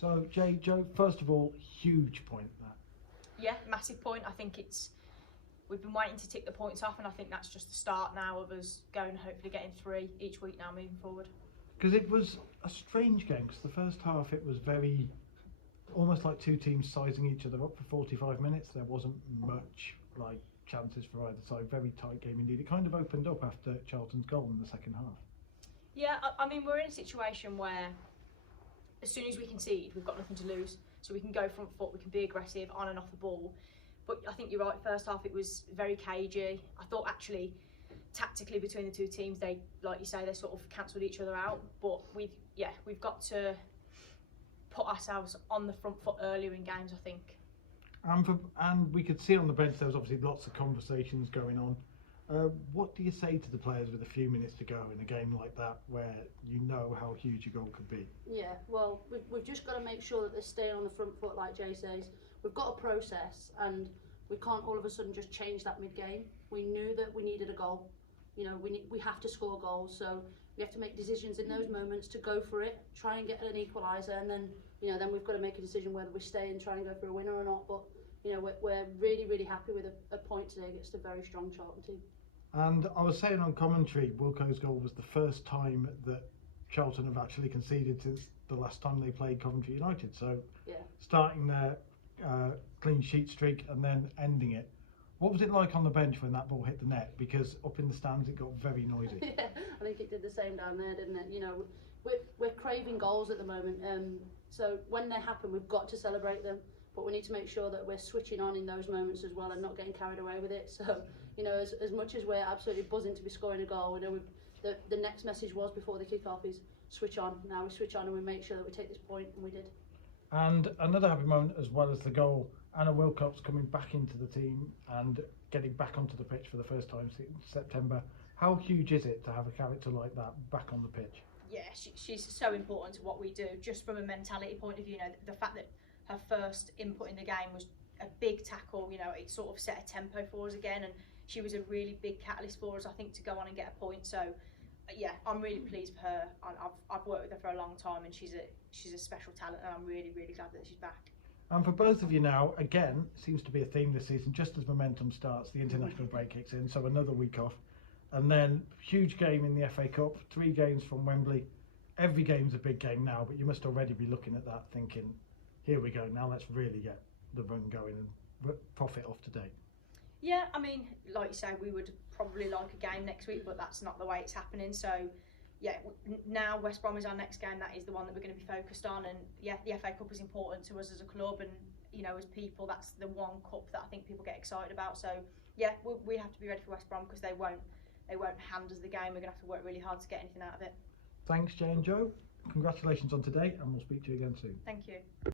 So, Jo, first of all, huge point that. Yeah, massive point. I think we've been waiting to tick the points off, and I think that's just the start now of us going, hopefully getting 3 each week now moving forward. Because it was a strange game, because the first half it was very, almost like two teams sizing each other up for 45 minutes. There wasn't much like chances for either side, very tight game indeed. It kind of opened up after Charlton's goal in the second half. Yeah, I mean, we're in a situation where as soon as we concede, we've got nothing to lose. So we can go front foot, we can be aggressive on and off the ball. But I think you're right, first half it was very cagey. I thought actually, tactically between the two teams, they, like you say, they sort of cancelled each other out. But we've got to put ourselves on the front foot earlier in games, I think. And we could see on the bench there was obviously lots of conversations going on. What do you say to the players with a few minutes to go in a game like that, where you know how huge a goal could be? Yeah, well, we've just got to make sure that they're staying on the front foot, like Jay says. We've got a process, and we can't all of a sudden just change that mid-game. We knew that we needed a goal. You know, we have to score goals, so we have to make decisions in those moments to go for it, try and get an equaliser, and then then we've got to make a decision whether we stay and try and go for a winner or not. But we're really, really happy with a point today against a very strong Charlton team. And I was saying on commentary, Wilco's goal was the first time that Charlton have actually conceded since the last time they played Coventry United. So yeah, starting their clean sheet streak and then ending it. What was it like on the bench when that ball hit the net? Because up in the stands it got very noisy. Yeah, I think it did the same down there, didn't it? You know, we're craving goals at the moment, so when they happen, we've got to celebrate them. But we need to make sure that we're switching on in those moments as well and not getting carried away with it. So, as much as we're absolutely buzzing to be scoring a goal, the next message was before the kick-off is switch on. Now we switch on and we make sure that we take this point, and we did. And another happy moment as well as the goal, Anna Wilcox coming back into the team and getting back onto the pitch for the first time since September. How huge is it to have a character like that back on the pitch? Yeah, she's so important to what we do, just from a mentality point of view. The fact that her first input in the game was a big tackle, it sort of set a tempo for us again, and she was a really big catalyst for us, I think, to go on and get a point. So yeah, I'm really pleased for her. I've worked with her for a long time, and she's a special talent, and I'm really, really glad that she's back. And for both of you now, again, seems to be a theme this season, just as momentum starts, the international break kicks in, so another week off. And then huge game in the FA Cup, 3 games from Wembley. Every game's a big game now, but you must already be looking at that thinking, here we go, now let's really get the run going and profit off today. Yeah, I mean, like you say, we would probably like a game next week, but that's not the way it's happening. So yeah, now West Brom is our next game. That is the one that we're going to be focused on. And yeah, the FA Cup is important to us as a club, and as people, that's the one cup that I think people get excited about. So yeah, we have to be ready for West Brom, because they won't hand us the game. We're going to have to work really hard to get anything out of it. Thanks, Jay and Jo. Congratulations on today, and we'll speak to you again soon. Thank you.